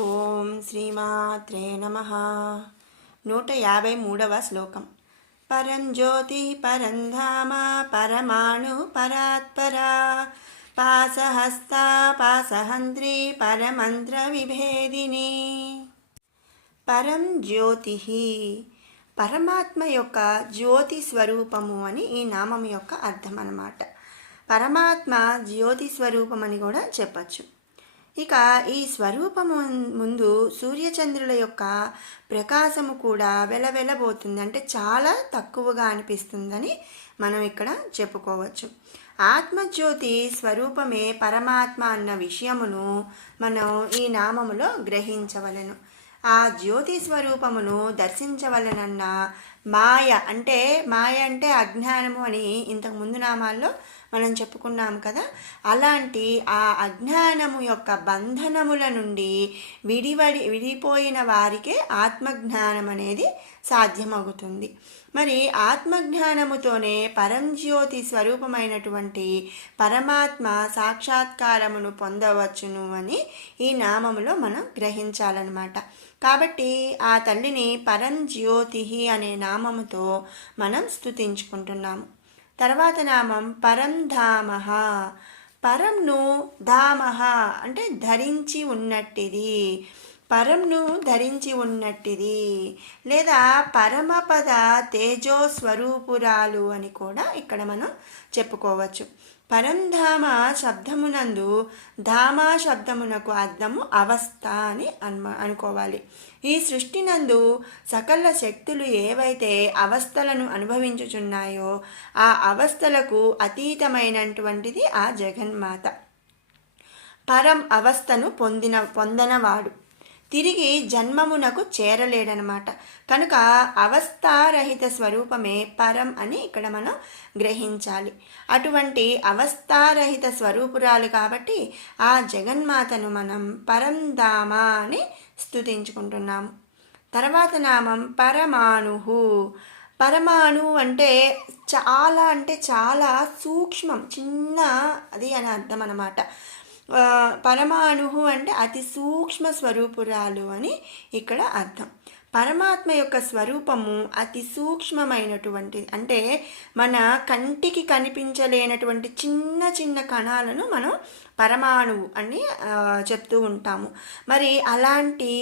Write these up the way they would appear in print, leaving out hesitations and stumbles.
ఓం శ్రీమాత్రే నమ. 153వ శ్లోకం. పరం జ్యోతి పరంధామ పరమాణు పరాత్పరా పాసహస్తా పాసహంత్రి పరమంత్ర విభేదిని. పరం జ్యోతి, పరమాత్మ యొక్క జ్యోతి స్వరూపము అని ఈ నామం యొక్క అర్థం అన్నమాట. పరమాత్మ జ్యోతి స్వరూపం అని కూడా చెప్పచ్చు. ఇక ఈ స్వరూపము ముందు సూర్యచంద్రుల యొక్క ప్రకాశము కూడా వెలవెలబోతుంది, అంటే చాలా తక్కువగా అనిపిస్తుందని మనం ఇక్కడ చెప్పుకోవచ్చు. ఆత్మజ్యోతి స్వరూపమే పరమాత్మ అన్న విషయమును మనం ఈ నామములో గ్రహించవలెను. ఆ జ్యోతి స్వరూపమును దర్శించవలనన్న మాయ అంటే అజ్ఞానము అని ఇంతకు ముందు నామాల్లో మనం చెప్పుకున్నాం కదా. అలాంటి ఆ అజ్ఞానము యొక్క బంధనముల నుండి విడిపోయిన వారికే ఆత్మజ్ఞానం అనేది సాధ్యమవుతుంది. మరి ఆత్మజ్ఞానముతోనే పరంజ్యోతి స్వరూపమైనటువంటి పరమాత్మ సాక్షాత్కారమును పొందవచ్చును అని ఈ నామములో మనం గ్రహించాలన్నమాట. కాబట్టి ఆ తల్లిని పరంజ్యోతి అనే నామముతో మనం స్తుతించుకుంటున్నాము. తర్వాత నామం పరంధామః. పరంను ధామః అంటే ధరించి ఉన్నట్టిది, పరంను ధరించి ఉన్నట్టిది, లేదా పరమపద తేజోస్వరూపురాలు అని కూడా ఇక్కడ మనం చెప్పుకోవచ్చు. పరంధామ శబ్దమునందు ధామ శబ్దమునకు అర్థము అవస్థ అని అనుకోవాలి. ఈ సృష్టినందు సకల శక్తులు ఏవైతే అవస్థలను అనుభవించుచున్నాయో ఆ అవస్థలకు అతీతమైనటువంటిది ఆ జగన్మాత. పరం అవస్థను పొందనవాడు తిరిగి జన్మమునకు చేరలేడనమాట. కనుక అవస్థారహిత స్వరూపమే పరం అని ఇక్కడ మనం గ్రహించాలి. అటువంటి అవస్థారహిత స్వరూపురాలు కాబట్టి ఆ జగన్మాతను మనం పరంధామ అని స్తుతించుకుంటున్నాము. తర్వాత నామం పరమాణు. పరమాణు అంటే చాలా సూక్ష్మం, చిన్న అది అని అర్థం అన్నమాట. పరమాణు అంటే అతి సూక్ష్మ స్వరూపురాలు అని ఇక్కడ అర్థం. పరమాత్మ యొక్క స్వరూపము అతి సూక్ష్మమైనటువంటిది, అంటే మన కంటికి కనిపించలేనటువంటి చిన్న చిన్న కణాలను మనం పరమాణువు అని చెప్తూ ఉంటాము. మరి అలాంటి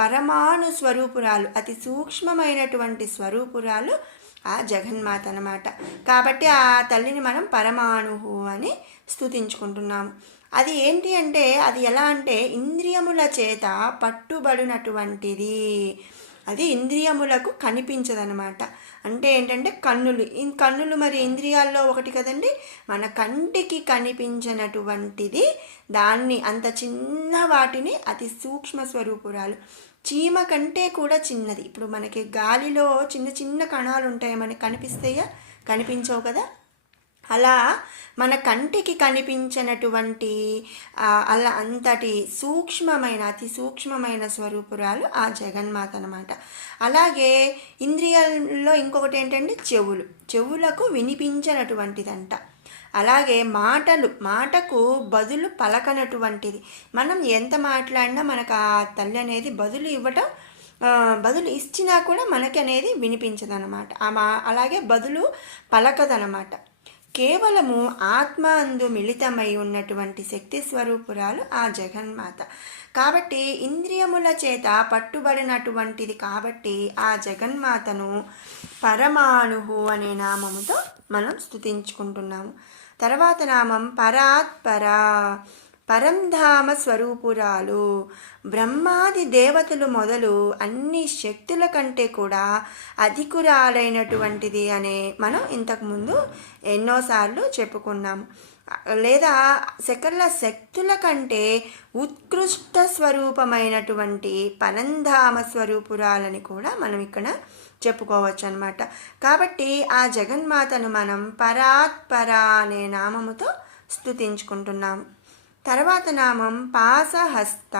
పరమాణు స్వరూపురాలు, అతి సూక్ష్మమైనటువంటి స్వరూపురాలు ఆ జగన్మాత అన్నమాట. కాబట్టి ఆ తల్లిని మనం పరమాణువు అని స్తుతించుకుంటున్నాము. అది ఏంటి అంటే, అది ఎలా అంటే ఇంద్రియముల చేత పట్టుబడినటువంటిది. అది ఇంద్రియములకు కనిపించదనమాట. అంటే ఏంటంటే కన్నులు మరి ఇంద్రియాల్లో ఒకటి కదండి. మన కంటికి కనిపించినటువంటిది, దాన్ని అంత చిన్న వాటిని అతి సూక్ష్మ స్వరూపురాలు. చీమ కంటే కూడా చిన్నది. ఇప్పుడు మనకి గాలిలో చిన్న చిన్న కణాలు ఉంటాయి, మనకి కనిపిస్తాయా? కనిపించవు కదా. అలా మన కంటికి కనిపించినటువంటి అలా అంతటి సూక్ష్మమైన అతి సూక్ష్మమైన స్వరూపురాలు ఆ జగన్మాత అన్నమాట. అలాగే ఇంద్రియాల్లో ఇంకొకటి ఏంటంటే చెవులకు వినిపించినటువంటిదంట. అలాగే మాటకు బదులు పలకనటువంటిది. మనం ఎంత మాట్లాడినా మనకు ఆ తల్లి అనేది బదులు ఇచ్చినా కూడా మనకి అనేది వినిపించదనమాట. అలాగే బదులు పలకదనమాట. కేవలము ఆత్మ అందు మిళితమై ఉన్నటువంటి శక్తి స్వరూపురాలు ఆ జగన్మాత. కాబట్టి ఇంద్రియముల చేత పట్టుబడినటువంటిది కాబట్టి ఆ జగన్మాతను పరమాణువు అనే నామముతో మనం స్తుతించుకుంటున్నాము. తర్వాత నామం పరాత్పరా. పరంధామ స్వరూపురాలు. బ్రహ్మాది దేవతలు మొదలు అన్ని శక్తుల కంటే కూడా అధికురాలైనటువంటిది అనే మనం ఇంతకుముందు ఎన్నోసార్లు చెప్పుకున్నాము. లేదా సకల శక్తుల కంటే ఉత్కృష్ట స్వరూపమైనటువంటి పరంధామ స్వరూపురాలని కూడా మనం ఇక్కడ చెప్పుకోవచ్చు అన్నమాట. కాబట్టి ఆ జగన్మాతను మనం పరాత్పరా అనే నామముతో స్తుతించుకుంటున్నాము. తర్వాత నామం పాసహస్త.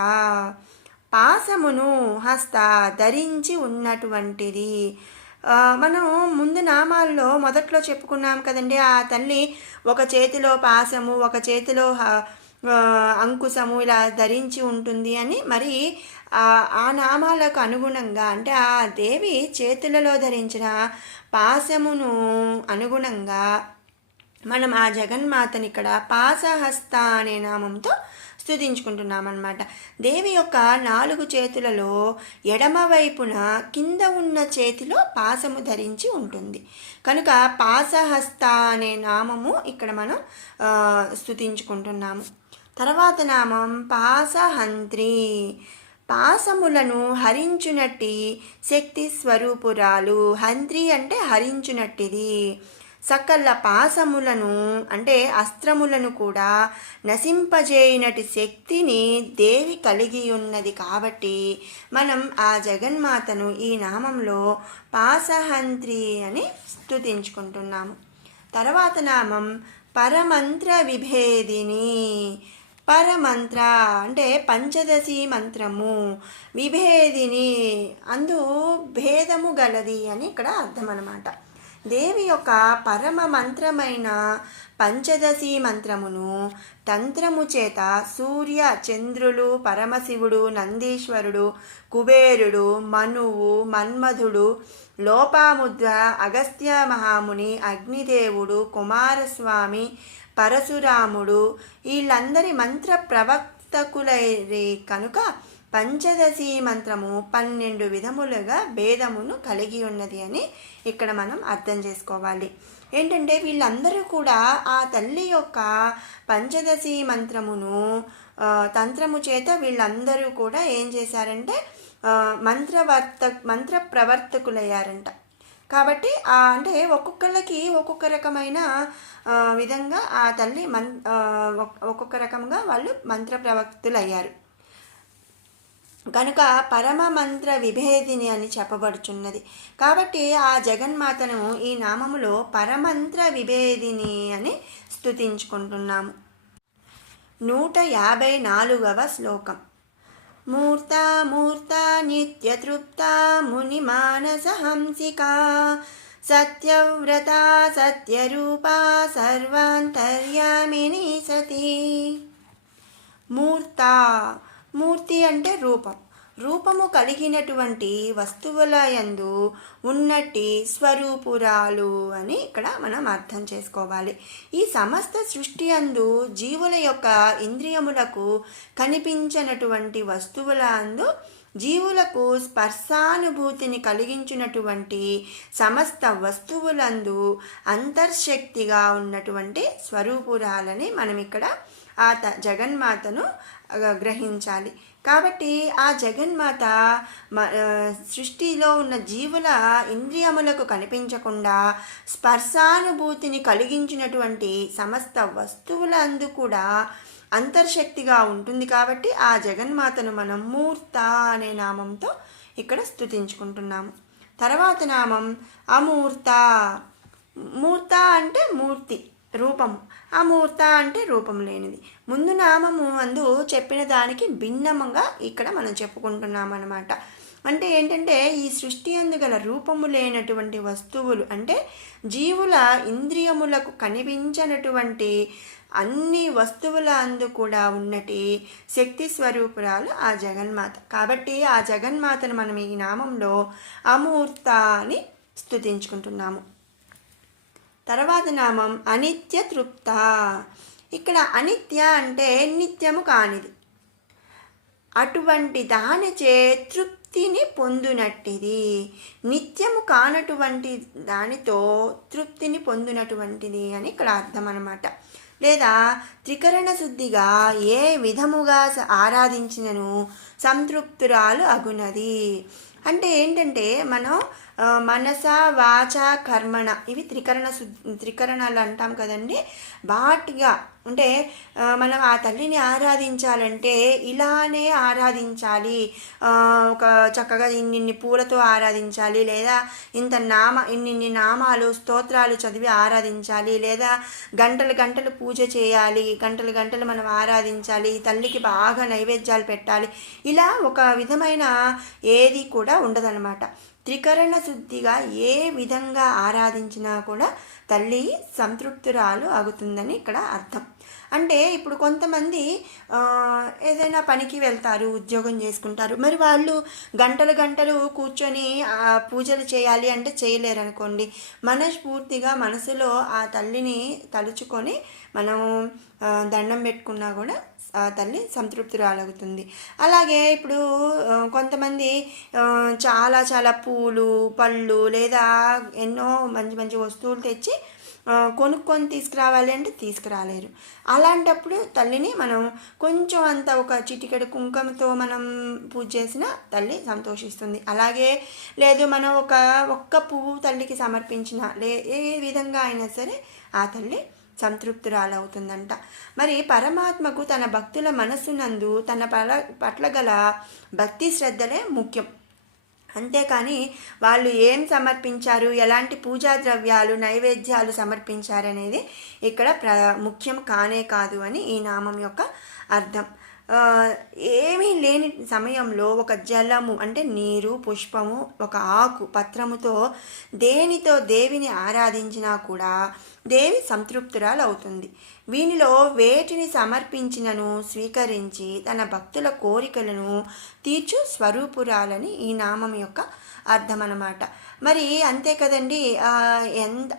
పాసమును హస్త ధరించి ఉన్నటువంటిది. మనం ముందు నామాల్లో మొదట్లో చెప్పుకున్నాం కదండి. ఆ తల్లి ఒక చేతిలో పాసము, ఒక చేతిలో అంకుశము ఇలా ధరించి ఉంటుంది అని మరి ఆ నామాలకు అనుగుణంగా అంటే ఆ దేవి చేతులలో ధరించిన పాశమును అనుగుణంగా మనం ఆ జగన్మాతని ఇక్కడ పాశహస్త అనే నామంతో స్తుతించుకుంటున్నామన్నమాట. దేవి యొక్క 4 చేతులలో ఎడమవైపున కింద ఉన్న చేతిలో పాశము ధరించి ఉంటుంది కనుక పాశహస్త అనే నామము ఇక్కడ మనం స్తుతించుకుంటున్నాము. తర్వాత నామం పాశహంత్రి, పాశములను హరించునట్టి శక్తి స్వరూపురాలు. హంత్రి అంటే హరించునట్టిది. సకల పాశములను అంటే అస్త్రములను కూడా నశింపజేయనటి శక్తిని దేవి కలిగి ఉన్నది కాబట్టి మనం ఆ జగన్మాతను ఈ నామంలో పాశహంత్రి అని స్తుతించుకుంటున్నాము. తర్వాత నామం పరమంత్ర విభేదిని. పరమంత్ర అంటే పంచదశి మంత్రము, విభేదిని అందు భేదము గలది అని ఇక్కడ అర్థం అన్నమాట. దేవి యొక్క పరమ మంత్రమైన పంచదశి మంత్రమును తంత్రము చేత సూర్య చంద్రులు, పరమశివుడు, నందీశ్వరుడు, కుబేరుడు, మనువు, మన్మధుడు, లోపాముద్ర, అగస్త్య మహాముని, అగ్నిదేవుడు, కుమారస్వామి, పరశురాముడు వీళ్ళందరి మంత్ర ప్రవక్తకులైరి కనుక పంచదశి మంత్రము 12 విధములుగా భేదమును కలిగి ఉన్నది అని ఇక్కడ మనం అర్థం చేసుకోవాలి. ఏంటంటే వీళ్ళందరూ కూడా ఆ తల్లి యొక్క పంచదశి మంత్రమును తంత్రము చేత వీళ్ళందరూ కూడా ఏం చేశారంటే మంత్ర ప్రవర్తకులయ్యారంట. కాబట్టి అంటే ఒక్కొక్కళ్ళకి ఒక్కొక్క రకమైన విధంగా ఆ తల్లి ఒక్కొక్క రకంగా వాళ్ళు మంత్ర ప్రవక్తులు అయ్యారు కనుక పరమ మంత్ర విభేదిని అని చెప్పబడుచున్నది. కాబట్టి ఆ జగన్మాతను ఈ నామములో పరమంత్ర విభేదిని అని స్తుతించుకుంటున్నాము. 154వ శ్లోకం. మూర్తా మూర్తా నిత్యతృప్తా మునిమానసహంసికా సత్యవ్రత సత్యరూపా సర్వాంతర్యామిని సతీ. మూర్తా, మూర్తి అంటే రూపం. రూపము కలిగినటువంటి వస్తువుల యందు ఉన్నట్టి స్వరూపురాలు అని ఇక్కడ మనం అర్థం చేసుకోవాలి. ఈ సమస్త సృష్టి యందు జీవుల యొక్క ఇంద్రియములకు కనిపించినటువంటి వస్తువుల యందు జీవులకు స్పర్శానుభూతిని కలిగించినటువంటి సమస్త వస్తువులందు అంతర్శక్తిగా ఉన్నటువంటి స్వరూపురాలని మనం ఇక్కడ ఆ జగన్మాతను గ్రహించాలి. కాబట్టి ఆ జగన్మాత సృష్టిలో ఉన్న జీవుల ఇంద్రియములకు కనిపించకుండా స్పర్శానుభూతిని కలిగించినటువంటి సమస్త వస్తువులందు కూడా అంతర్శక్తిగా ఉంటుంది. కాబట్టి ఆ జగన్మాతను మనం మూర్త అనే నామంతో ఇక్కడ స్తుతించుకుంటున్నాము. తర్వాత నామం అమూర్త. మూర్త అంటే మూర్తి, రూపము. అమూర్త అంటే రూపం లేనిది. ముందు నామము అందు చెప్పిన దానికి భిన్నముగా ఇక్కడ మనం చెప్పుకుంటున్నాం అన్నమాట. అంటే ఏంటంటే ఈ సృష్టి అందు గల రూపము లేనటువంటి వస్తువులు అంటే జీవుల ఇంద్రియములకు కనిపించనటువంటి అన్ని వస్తువుల అందు కూడా ఉన్నటి శక్తి స్వరూపురాలు ఆ జగన్మాత. కాబట్టి ఆ జగన్మాతను మనం ఈ నామంలో అమూర్త అని స్తుతించుకుంటున్నాము. తర్వాత నామం అనిత్య తృప్త. ఇక్కడ అనిత్య అంటే నిత్యము కానిది, అటువంటి దానిచే తృప్తిని పొందునట్టిది. నిత్యము కానటువంటి దానితో తృప్తిని పొందినటువంటిది అని ఇక్కడ అర్థం అన్నమాట. లేదా త్రికరణ శుద్ధిగా ఏ విధముగా ఆరాధించినను సంతృప్తురాలు అగునది. అంటే ఏంటంటే మనం మనస వాచ కర్మణ ఇవి త్రికరణాలు అంటాం కదండి. వాటిగా అంటే మనం ఆ తల్లిని ఆరాధించాలంటే ఇలానే ఆరాధించాలి. ఒక చక్కగా ఇన్నిన్ని పూలతో ఆరాధించాలి, లేదా ఇన్నిన్ని నామాలు స్తోత్రాలు చదివి ఆరాధించాలి, లేదా గంటలు గంటలు పూజ చేయాలి, గంటలు గంటలు మనం ఆరాధించాలి, తల్లికి బాగా నైవేద్యాలు పెట్టాలి. ఇలా ఒక విధమైన ఏది కూడా ఉండదన్నమాట. త్రికరణ శుద్ధిగా ఏ విధంగా ఆరాధించినా కూడా తల్లి సంతృప్తురాలు అవుతుందని ఇక్కడ అర్థం. అంటే ఇప్పుడు కొంతమంది ఏదైనా పనికి వెళ్తారు, ఉద్యోగం చేసుకుంటారు, మరి వాళ్ళు గంటలు గంటలు కూర్చొని పూజలు చేయాలి అంటే చేయలేరు అనుకోండి. మనస్ఫూర్తిగా మనసులో ఆ తల్లిని తలుచుకొని మనం దండం పెట్టుకున్నా కూడా ఆ తల్లి సంతృప్తురాలవుతుంది. అలాగే ఇప్పుడు కొంతమంది చాలా చాలా పూలు, పళ్ళు లేదా ఎన్నో మంచి మంచి వస్తువులు తెచ్చి కొనుక్కొని తీసుకురావాలి అంటే తీసుకురాలేరు. అలాంటప్పుడు తల్లిని మనం కొంచెం అంత ఒక చిటికెడు కుంకుమతో మనం పూజ చేసిన తల్లి సంతోషిస్తుంది. అలాగే లేదు మనం ఒక్క పువ్వు తల్లికి సమర్పించిన ఏ విధంగా అయినా సరే ఆ తల్లి సంతృప్తురాలవుతుందంట. మరి పరమాత్మకు తన భక్తుల మనస్సునందు తన పట్ల గల భక్తి శ్రద్ధలే ముఖ్యం. అంతేకాని వాళ్ళు ఏం సమర్పించారు, ఎలాంటి పూజా ద్రవ్యాలు నైవేద్యాలు సమర్పించారనేది ఇక్కడ ముఖ్యం కానే కాదు అని ఈ నామం యొక్క అర్థం. ఏమీ లేని సమయంలో ఒక జలము అంటే నీరు, పుష్పము, ఒక ఆకు, పత్రముతో దేనితో దేవిని ఆరాధించినా కూడా దేవి సంతృప్తురాలు అవుతుంది. వీనిలో వేటిని సమర్పించినను స్వీకరించి తన భక్తుల కోరికలను తీర్చు స్వరూపురాలని ఈ నామం యొక్క అర్థం అన్నమాట. మరి అంతే కదండి,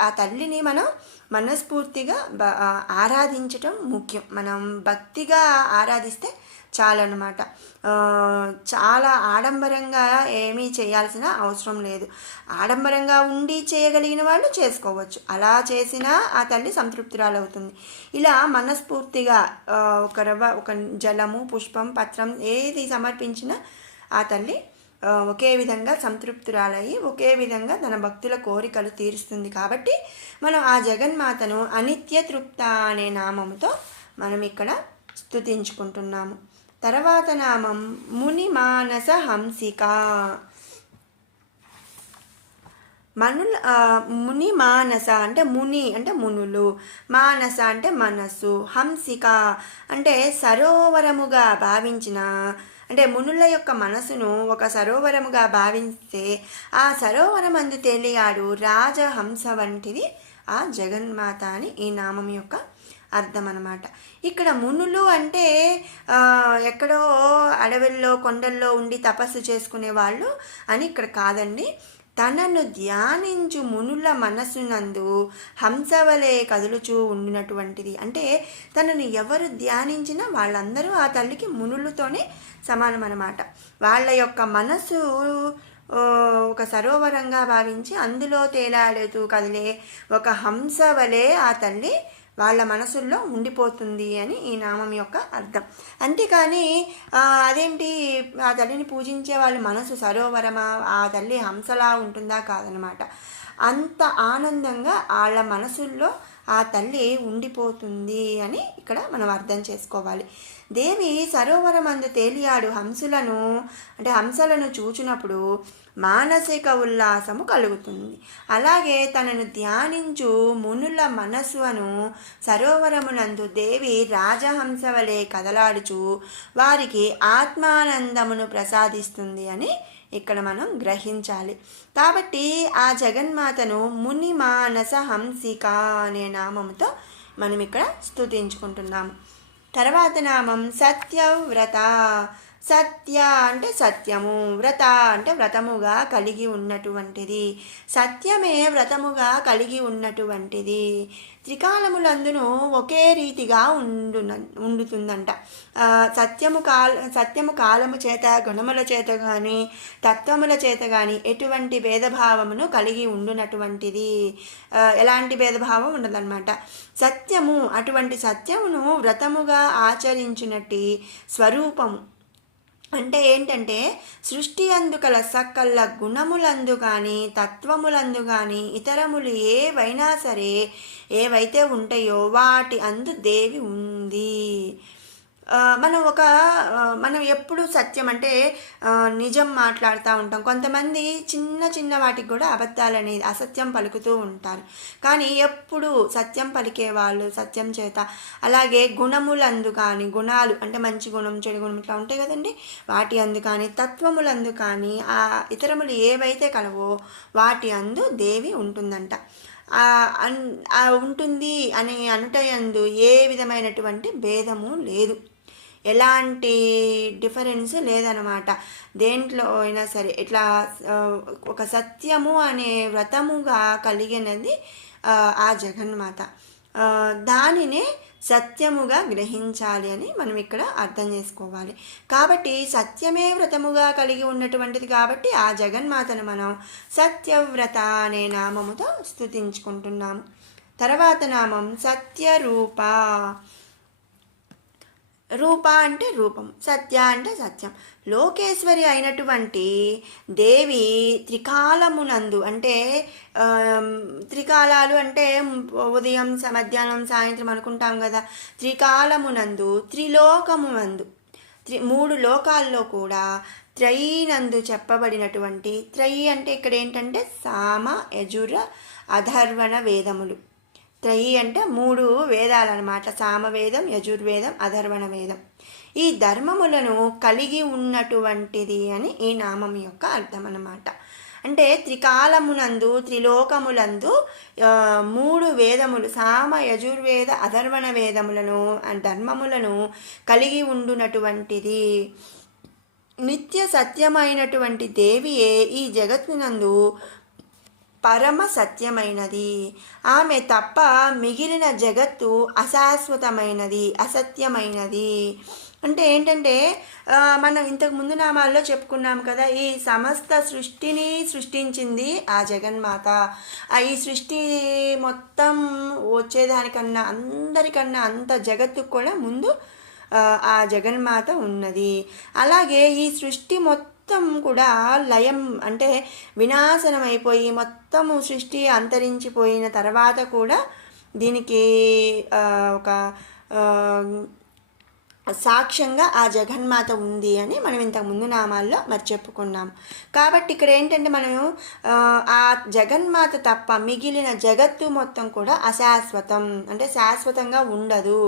ఆ తల్లిని మనం మనస్ఫూర్తిగా ఆరాధించటం ముఖ్యం. మనం భక్తిగా ఆరాధిస్తే చాలన్నమాట. చాలా ఆడంబరంగా ఏమీ చేయాల్సిన అవసరం లేదు. ఆడంబరంగా ఉండి చేయగలిగిన వాళ్ళు చేసుకోవచ్చు. అలా చేసినా ఆ తల్లి సంతృప్తురాలవుతుంది. ఇలా మనస్ఫూర్తిగా ఒక జలము, పుష్పం, పత్రం ఏది సమర్పించినా ఆ తల్లి ఒకే విధంగా సంతృప్తురాలయ్యి ఒకే విధంగా తన భక్తుల కోరికలు తీరుస్తుంది. కాబట్టి మనం ఆ జగన్మాతను అనిత్య తృప్త అనే నామంతో మనం ఇక్కడ స్తుతించుకుంటున్నాము. తర్వాత నామం ముని మానస హంసిక. ముని మానస అంటే ముని అంటే మునులు, మానస అంటే మనస్సు, హంసిక అంటే సరోవరముగా భావించిన అంటే మునుల యొక్క మనసును ఒక సరోవరముగా భావిస్తే ఆ సరోవరమందు తేలియాడు రాజహంస వంటిది ఆ జగన్మాత అని ఈ నామం యొక్క అర్థం అన్నమాట. ఇక్కడ మునులు అంటే ఎక్కడో అడవుల్లో కొండల్లో ఉండి తపస్సు చేసుకునే వాళ్ళు అని ఇక్కడ కాదండి. తనను ధ్యానించు మునుల మనస్సునందు హంసవలే కదులుచూ ఉండినటువంటిది. అంటే తనను ఎవరు ధ్యానించినా వాళ్ళందరూ ఆ తల్లికి మునులతోనే సమానం అన్నమాట. వాళ్ళ యొక్క మనసు ఒక సరోవరంగా భావించి అందులో తేలాడుతూ కదిలే ఒక హంస వలె ఆ తల్లి వాళ్ళ మనసుల్లో ఉండిపోతుంది అని ఈ నామం యొక్క అర్థం. అంతేకాని అదేంటి ఆ తల్లిని పూజించే వాళ్ళ మనసు సరోవరమా, ఆ తల్లి హంసలా ఉంటుందా కాదనమాట. అంత ఆనందంగా వాళ్ళ మనసుల్లో ఆ తల్లి ఉండిపోతుంది అని ఇక్కడ మనం అర్థం చేసుకోవాలి. దేవి సరోవరమందు తేలియాడు హంసలను చూచినప్పుడు మానసిక ఉల్లాసము కలుగుతుంది. అలాగే తనను ధ్యానించు మునుల మనస్సును సరోవరమునందు దేవి రాజహంస వలె కదలాడుచు వారికి ఆత్మానందమును ప్రసాదిస్తుంది అని ఇక్కడ మనం గ్రహించాలి. కాబట్టి ఆ జగన్మాతను ముని మానస హంసిక అనే నామంతో మనం ఇక్కడ స్తుతించుకుంటున్నాము. తర్వాత నామం సత్యవ్రత. సత్య అంటే సత్యము, వ్రత అంటే వ్రతముగా కలిగి ఉన్నటువంటిది. సత్యమే వ్రతముగా కలిగి ఉన్నటువంటిది. త్రికాలములందును ఒకే రీతిగా ఉండుతుందంట. సత్యము కాలము చేత, గుణముల చేత కానీ తత్వముల చేత కానీ ఎటువంటి భేదభావమును కలిగి ఉండునటువంటిది. ఎలాంటి భేదభావం ఉండదన్నమాట. సత్యము అటువంటి సత్యమును వ్రతముగా ఆచరించినట్టి స్వరూపము. అంటే ఏంటంటే సృష్టి అందు కల సకల గుణములందు కానీ తత్వములందు కానీ ఇతరములు ఏవైనా సరే ఏవైతే ఉంటాయో వాటి అందు దేవి ఉంది. మనం ఎప్పుడు సత్యం అంటే నిజం మాట్లాడుతూ ఉంటాం. కొంతమంది చిన్న చిన్న వాటికి కూడా అబద్ధాలనేది అసత్యం పలుకుతూ ఉంటారు. కానీ ఎప్పుడు సత్యం పలికే వాళ్ళు సత్యం చేత, అలాగే గుణములందు కానీ, గుణాలు అంటే మంచి గుణం చెడు గుణం ఇట్లా ఉంటాయి కదండి, వాటి అందు కానీ తత్వములందు కానీ ఆ ఇతరములు ఏవైతే కలవో వాటి అందు దేవి ఉంటుందంట. ఉంటుంది అని అనుటయందు ఏ విధమైనటువంటి భేదము లేదు, ఎలాంటి డిఫరెన్స్ లేదనమాట. దేంట్లో అయినా సరే ఇట్లా ఒక సత్యము అనే వ్రతముగా కలిగినది ఆ జగన్మాత. దానినే సత్యముగా గ్రహించాలి అని మనం ఇక్కడ అర్థం చేసుకోవాలి. కాబట్టి సత్యమే వ్రతముగా కలిగి ఉన్నటువంటిది కాబట్టి ఆ జగన్మాతను మనం సత్యవ్రత అనే నామముతో స్తుతించుకుంటున్నాము. తర్వాత నామం సత్యరూప. రూప అంటే రూపం, సత్య అంటే సత్యం. లోకేశ్వరి అయినటువంటి దేవి త్రికాలమునందు, అంటే త్రికాలాలు అంటే ఉదయం మధ్యాహ్నం సాయంత్రం అనుకుంటాం కదా. త్రికాలమునందు త్రిలోకమునందు మూడు లోకాల్లో కూడా త్రయీనందు చెప్పబడినటువంటి, త్రయీ అంటే ఇక్కడ ఏంటంటే సామ యజుర అధర్వణ వేదములు. త్రయీ అంటే మూడు వేదాలన్నమాట, సామవేదం, యజుర్వేదం, అధర్వణ వేదం. ఈ ధర్మములను కలిగి ఉన్నటువంటిది అని ఈ నామం యొక్క అర్థం అన్నమాట. అంటే త్రికాలమునందు త్రిలోకములందు మూడు వేదములు, సామ యజుర్వేద అధర్వణ వేదములను ధర్మములను కలిగి ఉండునటువంటిది. నిత్య సత్యమైనటువంటి దేవియే ఈ జగత్తునందు పరమ సత్యమైనది. ఆమె తప్ప మిగిలిన జగత్తు అశాశ్వతమైనది, అసత్యమైనది. అంటే ఏంటంటే మనం ఇంతకు ముందు నామాల్లో చెప్పుకున్నాం కదా, ఈ సమస్త సృష్టిని సృష్టించింది ఆ జగన్మాత. ఈ సృష్టి మొత్తం వచ్చేదానికన్నా అందరికన్నా అంత జగత్తుకు కూడా ముందు ఆ జగన్మాత ఉన్నది. అలాగే ఈ సృష్టి మొత్తం కూడా లయం అంటే వినాశనం అయిపోయి మొత్తము సృష్టి అంతరించిపోయిన తర్వాత కూడా దీనికి ఒక సాక్ష్యంగా ఆ జగన్మాత ఉంది అని మనం ఇంతకు ముందు నామాల్లో మరి చెప్పుకున్నాం. కాబట్టి ఇక్కడ ఏంటంటే మనము ఆ జగన్మాత తప్ప మిగిలిన జగత్తు మొత్తం కూడా అశాశ్వతం, అంటే శాశ్వతంగా ఉండదు.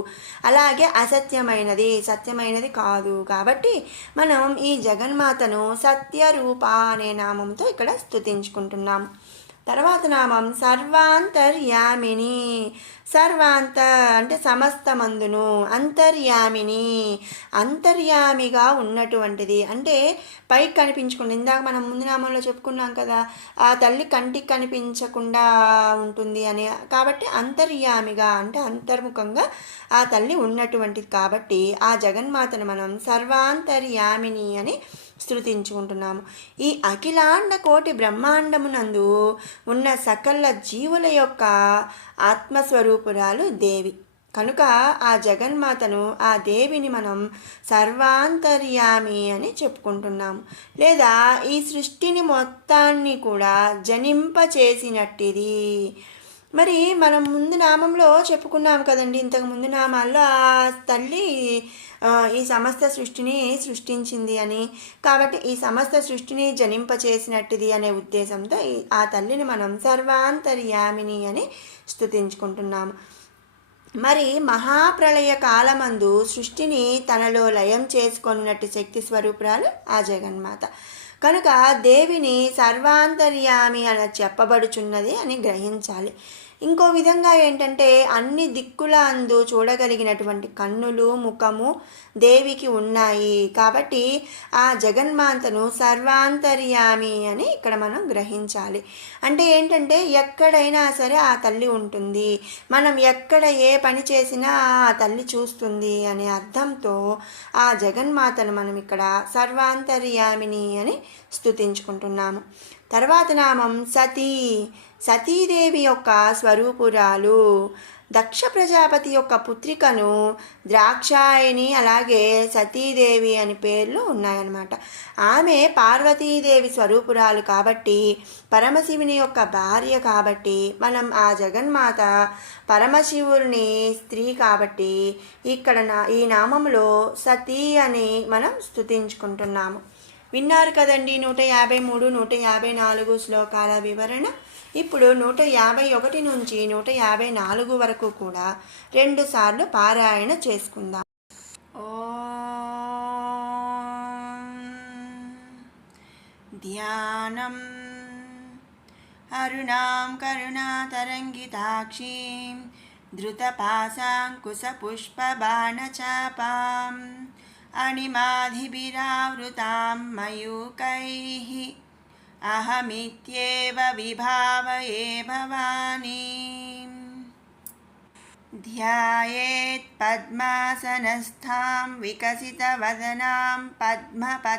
అలాగే అసత్యమైనది, సత్యమైనది కాదు. కాబట్టి మనం ఈ జగన్మాతను సత్యరూప అనే నామంతో ఇక్కడ స్తుతించుకుంటున్నాం. తర్వాత నామం సర్వాంతర్యామిని. సర్వాంత అంటే సమస్తమందును, అంతర్యామిని అంతర్యామిగా ఉన్నటువంటిది. అంటే పైకి కనిపించకుండా, ఇందాక మనం ముందు నామంలో చెప్పుకున్నాం కదా, ఆ తల్లి కంటికి కనిపించకుండా ఉంటుంది అని. కాబట్టి అంతర్యామిగా అంటే అంతర్ముఖంగా ఆ తల్లి ఉన్నటువంటిది. కాబట్టి ఆ జగన్మాతను మనం సర్వాంతర్యామిని అని స్తుతించుకుంటున్నాము. ఈ అఖిలాండ కోటి బ్రహ్మాండమునందు ఉన్న సకల జీవుల యొక్క ఆత్మస్వరూపురాలు దేవి. కనుక ఆ జగన్మాతను, ఆ దేవిని మనం సర్వాంతర్యామి అని చెప్పుకుంటున్నాము. లేదా ఈ సృష్టిని మొత్తాన్ని కూడా జనింపచేసినట్టిది. మరి మనం ముందు నామంలో చెప్పుకున్నాం కదండి, ఇంతకు ముందు నామాల్లో ఆ తల్లి ఈ సమస్త సృష్టిని సృష్టించింది అని. కాబట్టి ఈ సమస్త సృష్టిని జనింపచేసినట్టుది అనే ఉద్దేశంతో ఆ తల్లిని మనం సర్వాంతర్యామిని అని స్తుతించుకుంటున్నాము. మరి మహాప్రళయ కాలమందు సృష్టిని తనలో లయం చేసుకొనున్నట్టు శక్తి స్వరూపురాలు ఆ జగన్మాత. కనుక దేవిని సర్వాంతర్యామి అని చెప్పబడుచున్నది అని గ్రహించాలి. ఇంకో విధంగా ఏంటంటే అన్ని దిక్కుల అందు చూడగలిగినటువంటి కన్నులు, ముఖము దేవికి ఉన్నాయి. కాబట్టి ఆ జగన్మాతను సర్వాంతర్యామి అని ఇక్కడ మనం గ్రహించాలి. అంటే ఏంటంటే ఎక్కడైనా సరే ఆ తల్లి ఉంటుంది, మనం ఎక్కడ ఏ పని చేసినా ఆ తల్లి చూస్తుంది అనే అర్థంతో ఆ జగన్మాతను మనం ఇక్కడ సర్వాంతర్యామిని అని స్తుతించుకుంటున్నాము. తర్వాత నామం సతీ. సతీదేవి యొక్క స్వరూపురాలు. దక్ష ప్రజాపతి యొక్క పుత్రికను ద్రాక్షాయణి, అలాగే సతీదేవి అని పేర్లు ఉన్నాయన్నమాట. ఆమె పార్వతీదేవి స్వరూపురాలు కాబట్టి, పరమశివుని యొక్క భార్య కాబట్టి, మనం ఆ జగన్మాత పరమశివుని స్త్రీ కాబట్టి ఇక్కడ ఈ నామంలో సతీ అని మనం స్తుతించుకుంటున్నాము. విన్నారు కదండి 153, 154 శ్లోకాల వివరణ. ఇప్పుడు 151 నుంచి 154 వరకు కూడా 2 సార్లు పారాయణ చేసుకుందాం. ఓం ధ్యానం अरुणां करुणातरङ्गिताक्षीं धृतपाशाङ्कुशपुष्पबाणचापाम् अणिमाधिभिरावृतां मयूकैः अहमित्येव विभावये भवानीम्। ध्यायेत् पद्मासनस्थां विकसितवदनां पद्मपत्रायताक्षीं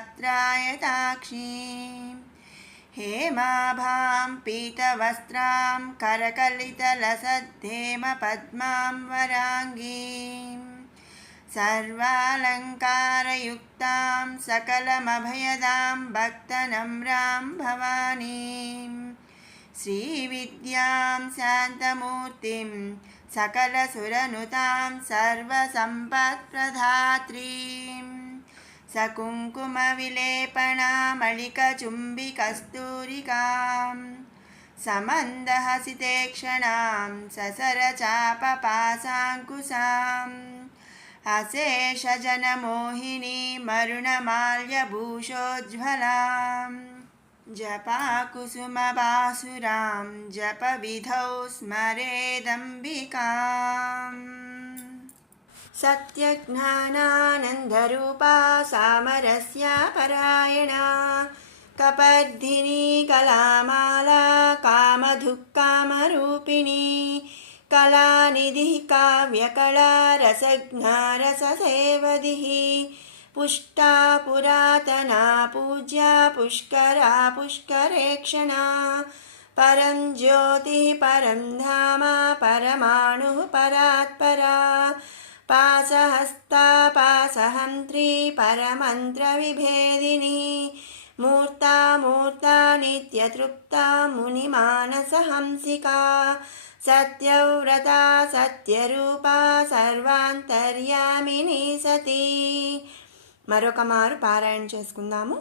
हेमाभां पीतवस्त्रां करकलितलसद्धेमपद्मां वराङ्गीं सर्वालङ्कारयुक्तां सकलमभयदां भक्तनम्रां भवानीं श्रीविद्यां शान्तमूर्तिं सकलसुरनुतां सर्वसम्पत्प्रदात्रीं सकुङ्कुमविलेपनामलिकचुम्बिकस्तूरिकां समन्दहसितेक्षणां ससरचापपाशाङ्कुशाम् अशेषजनमोहिनीमरुणमाल्यभूषोज्ज्वलां जपाकुसुमबासुरां जपविधौ स्मरेदम्बिकाम्। सत्यज्ञानानन्दरूपा सामरस्या परायणा कपर्दिनी कलामाला कामधुक्कामरूपिणी कलानिधिः काव्यकला रसज्ञा रससेवधिः पुष्टा पुरातना पूज्या पुष्करा पुष्करेक्षणा परं ज्योतिः परं धाम परमाणुः परात्परा पाशहस्ता पाशहन्त्री परमन्त्रविभेदिनी मूर्ता मूर्ता नित्यतृप्ता मुनिमानसहंसिका सत्यव्रता सत्यरूपा सर्वान्तर्यामिनी सती। మరొక మారు పారాయణ చేసుకుందాము.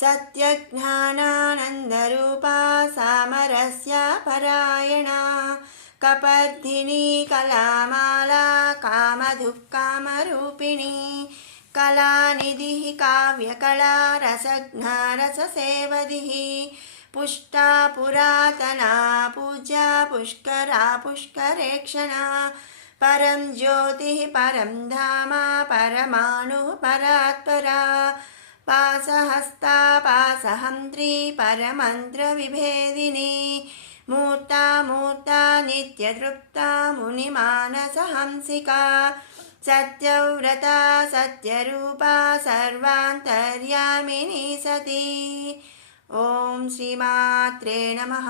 सत्यज्ञानानन्दरूपा सामरस्या परायणा कपर्दिनी कलामाला कामधुक्कामरूपिणी कलानिधिः काव्यकला रसज्ञा रससेवधिः पुष्टा पुरातना पूज्या पुष्करा पुष्करेक्षणा परं ज्योतिः परं धाम परमाणुः परात्परा पाशहस्ता पाशहन्त्री परमन्त्रविभेदिनी मूर्ता मूर्ता नित्यतृप्ता मुनिमानसहंसिका सत्यव्रता सत्यरूपा सर्वान्तर्यामिनी सती। ओम श्रीमात्रे नमः।